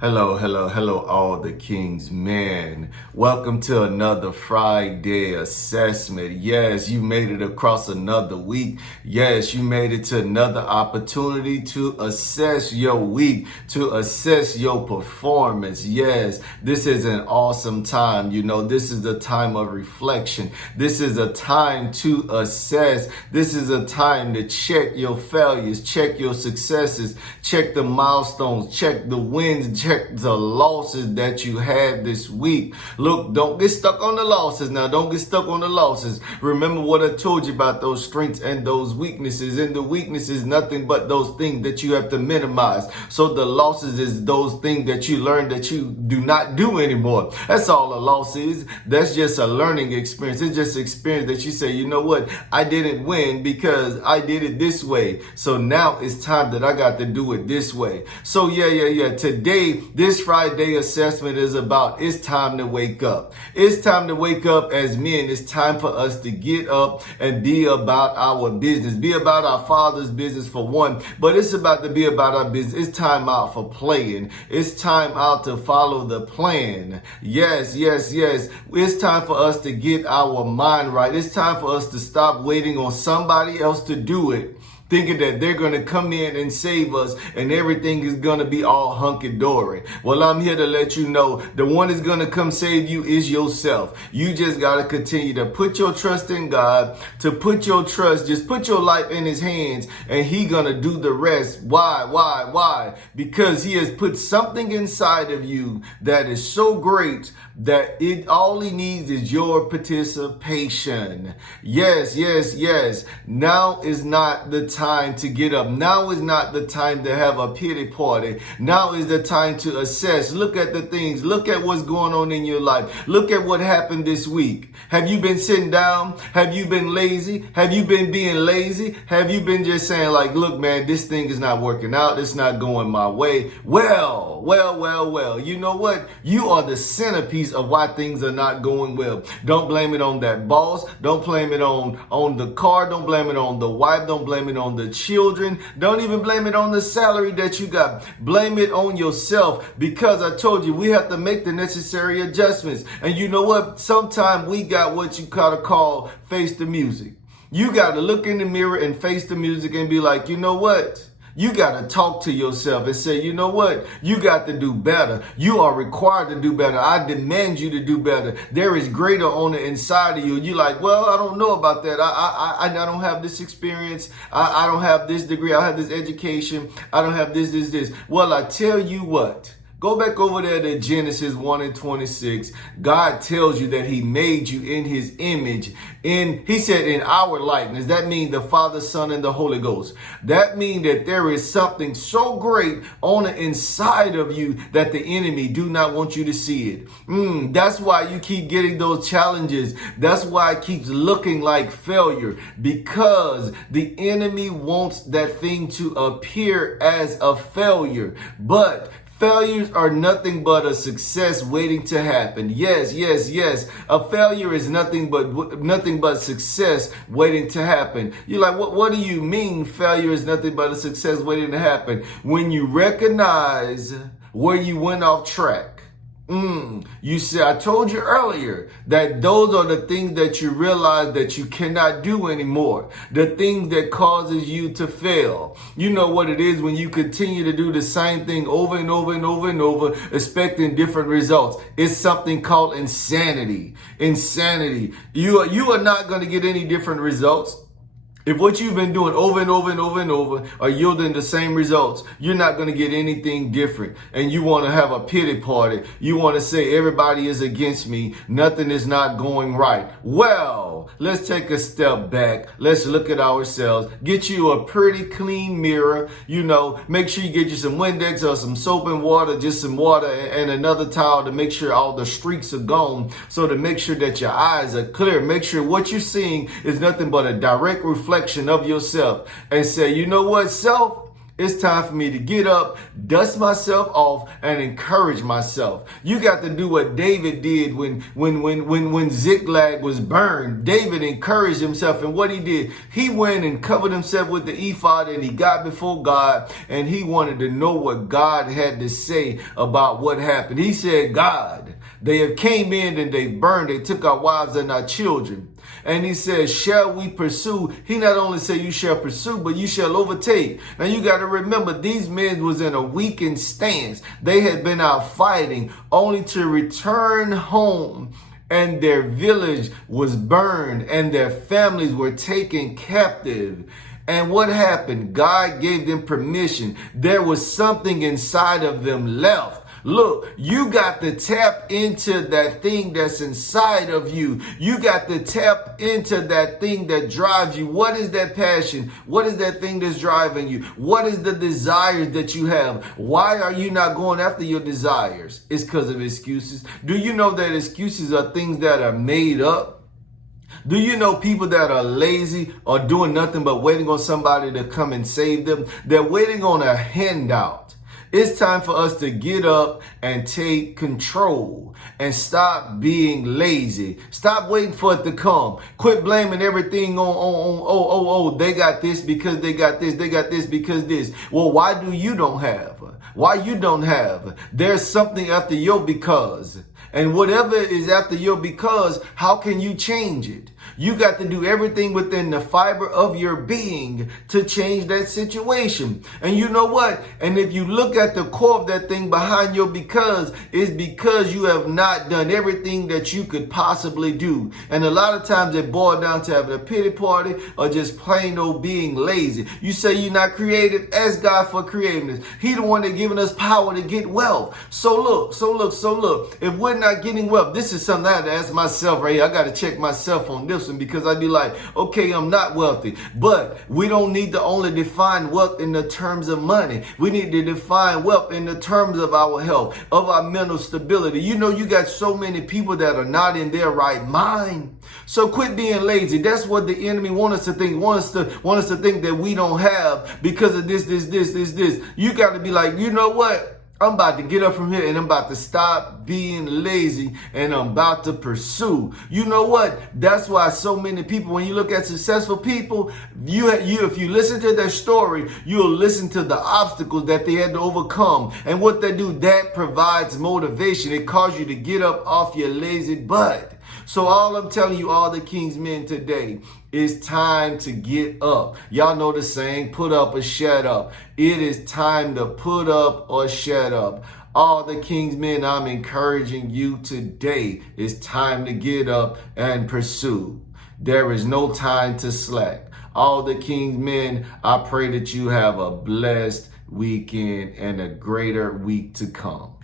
Hello, hello, hello, all the kings, man. Welcome to another Friday assessment. Yes, you made it across another week. Yes, you made it to another opportunity to assess your week, to assess your performance. Yes, this is an awesome time. This is a time of reflection. This is a time to assess. This is a time to check your failures, check your successes, check the milestones, check the wins, check the losses that you had this week. Look, don't get stuck on the losses now. Don't get stuck on the losses. Remember what I told you about those strengths and those weaknesses. And the weakness is nothing but those things that you have to minimize. So the losses is those things that you learn that you do not do anymore. That's all a loss is. That's just a learning experience. It's just experience that you say, you know what? I didn't win because I did it this way. So now it's time that I got to do it this way. So yeah. Today, this Friday assessment is about it's time to wake up. It's time to wake up as men. It's time for us to get up and be about our business. Be about our Father's business for one, but it's about to be about our business. It's time out for playing. It's time out to follow the plan. Yes. It's time for us to get our mind right. It's time for us to stop waiting on somebody else to do it, thinking that they're going to come in and save us and everything is going to be all hunky-dory. Well, I'm here to let you know the one that's going to come save you is yourself. You just got to continue to put your trust in God, to put your trust, just put your life in his hands and he going to do the rest. Why? Because he has put something inside of you that is so great that all he needs is your participation. Yes. Now is not the time to get up. Now is not the time to have a pity party. Now is the time to assess. Look at the things. Look at what's going on in your life. Look at what happened this week. Have you been sitting down? Have you been lazy? Have you been being lazy? Have you been just saying like, look, man, this thing is not working out. It's not going my way. Well. You know what? You are the centerpiece of why things are not going well. Don't blame it on that boss. Don't blame it on the car. Don't blame it on the wife. Don't blame it on the children. Don't even blame it on the salary that you got. Blame it on yourself, because I told you we have to make the necessary adjustments. And you know what? Sometimes we got what you gotta call face the music. You got to look in the mirror and face the music and be like, you know what? You got to talk to yourself and say, you know what? You got to do better. You are required to do better. I demand you to do better. There is greater on the inside of you. You're like, well, I don't know about that. I don't have this experience. I don't have this degree. I have this education. I don't have this. Well, I tell you what. Go back over there to Genesis 1:26. God tells you that he made you in his image. He said in our likeness. That means the Father, Son, and the Holy Ghost. That means that there is something so great on the inside of you that the enemy do not want you to see it. That's why you keep getting those challenges. That's why it keeps looking like failure, because the enemy wants that thing to appear as a failure. But failures are nothing but a success waiting to happen. Yes. A failure is nothing but success waiting to happen. You're like, what do you mean failure is nothing but a success waiting to happen? When you recognize where you went off track. You see, I told you earlier that those are the things that you realize that you cannot do anymore. The things that causes you to fail. You know what it is when you continue to do the same thing over and over, expecting different results. It's something called insanity. You are not going to get any different results. If what you've been doing over and over are yielding the same results, you're not going to get anything different. And you want to have a pity party. You want to say everybody is against me. Nothing is not going right. Well, let's take a step back. Let's look at ourselves. Get you a pretty clean mirror. Make sure you get you some Windex or some soap and water, just some water and another towel to make sure all the streaks are gone. So to make sure that your eyes are clear. Make sure what you're seeing is nothing but a direct reflection of yourself, and say, you know what, self? It's time for me to get up, dust myself off, and encourage myself. You got to do what David did when Ziklag was burned. David encouraged himself, and what he did, he went and covered himself with the ephod, and he got before God, and he wanted to know what God had to say about what happened. He said, God, they have came in and they burned, they took our wives and our children. And he says, shall we pursue? He not only said you shall pursue, but you shall overtake. Now you got to remember, these men was in a weakened stance. They had been out fighting only to return home, and their village was burned and their families were taken captive. And what happened? God gave them permission. There was something inside of them left. Look, you got to tap into that thing that's inside of you. You got to tap into that thing that drives you. What is that passion? What is that thing that's driving you? What is the desires that you have? Why are you not going after your desires? It's because of excuses. Do you know that excuses are things that are made up? Do you know people that are lazy or doing nothing but waiting on somebody to come and save them? They're waiting on a handout. It's time for us to get up and take control and stop being lazy. Stop waiting for it to come. Quit blaming everything on, they got this because they got this. They got this because this. Well, why do you don't have? Why you don't have? There's something after your because. And whatever is after your because, how can you change it? You got to do everything within the fiber of your being to change that situation. And you know what? And if you look at the core of that thing behind your because, it's because you have not done everything that you could possibly do. And a lot of times it boils down to having a pity party or just plain old being lazy. You say you're not creative. Ask God for creativeness. He the one that giving us power to get wealth. So look. If we're not getting wealth, this is something I had to ask myself right here. I got to check myself on this one, because I'd be like, okay, I'm not wealthy. But we don't need to only define wealth in the terms of money. We need to define wealth in the terms of our health, of our mental stability. You know, you got so many people that are not in their right mind. So quit being lazy. That's what the enemy wants us to think. Want us to think that we don't have because of this. You got to be like, you know what? I'm about to get up from here and I'm about to stop being lazy and I'm about to pursue. You know what? That's why so many people, when you look at successful people, if you listen to their story, you'll listen to the obstacles that they had to overcome. And what they do, that provides motivation. It causes you to get up off your lazy butt. So all I'm telling you, all the King's men today, it's time to get up. Y'all know the saying, put up or shut up. It is time to put up or shut up. All the King's men, I'm encouraging you today. It's time to get up and pursue. There is no time to slack. All the King's men, I pray that you have a blessed weekend and a greater week to come.